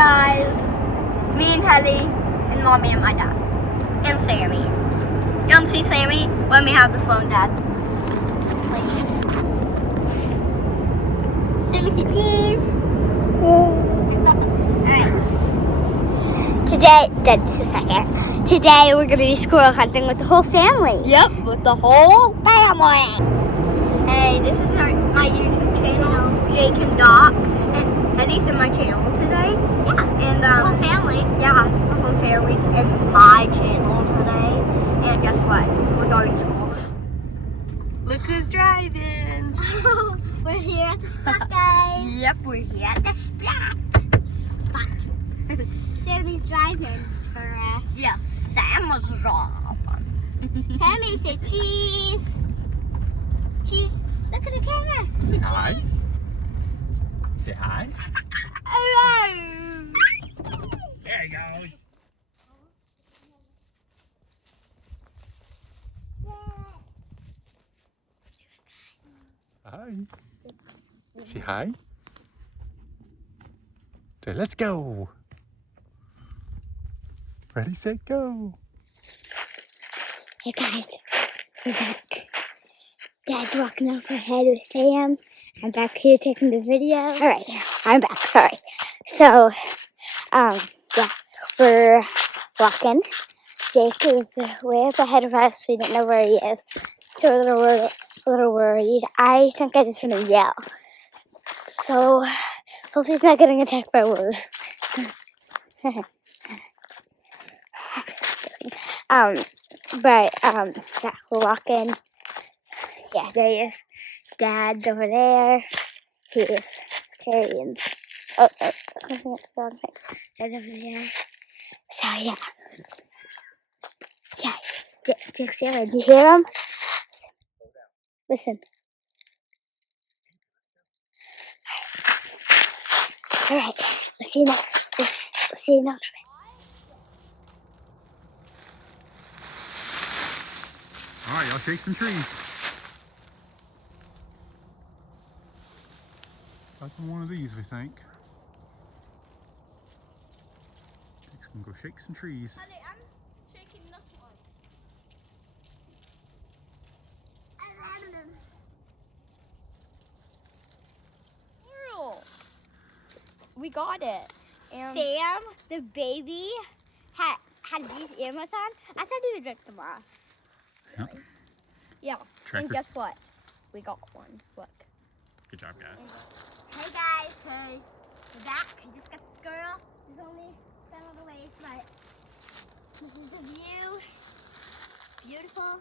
guys, it's me and Kelly, and Mommy and my dad, and Sammy. You want to see Sammy? Let me have the phone, Dad. Please. Sammy, say cheese. Alright. Today, just a second. Today we're going to be squirrel hunting with the whole family. Yep, with the whole family. Hey, this is my YouTube channel, Jake and Doc. And Eddie's in my channel today. Yeah. And the whole family. Yeah, the whole family's in my channel today. And guess what? We're going to school. Look who's driving. We're here at the spot, guys. Yep, we're here at the spot. Sammy's driving for us. Yeah, Sam was wrong. Sammy, say cheese. Cheese. Look at the camera. Say Hi. cheese. Say hi. Hello. There he goes. Hi. Say hi. Okay, let's go. Ready, set, go. Hey guys, we're back. Dad's walking off ahead with Sam. I'm back here taking the video. Alright, I'm back, sorry. So, yeah, we're walking. Jake is way up ahead of us. We don't know where he is. So we're a little worried. I think I just heard him yell. So, hopefully he's not getting attacked by wolves. Yeah, we're walking. Yeah, there he is. Dad's over there. He is carrying. Oh, I think it's the wrong thing. Dad's over there. So, yeah. Yeah, Jake's here. Do you hear him? Listen. Alright, we'll see you now. We'll see you now. All right, y'all shake some trees. Up on one of these, we think. Jake's gonna go shake some trees. Honey, I'm shaking this one. Squirrel. We got it. And Sam, the baby, had these earmuffs on. I said he would rip them off. Yep. Yeah. Tracker. And guess what? We got one. Look. Good job, guys. Hey guys. Hey. We're back. I just got the squirrel. He's only down on the ways, but this is the view. Beautiful.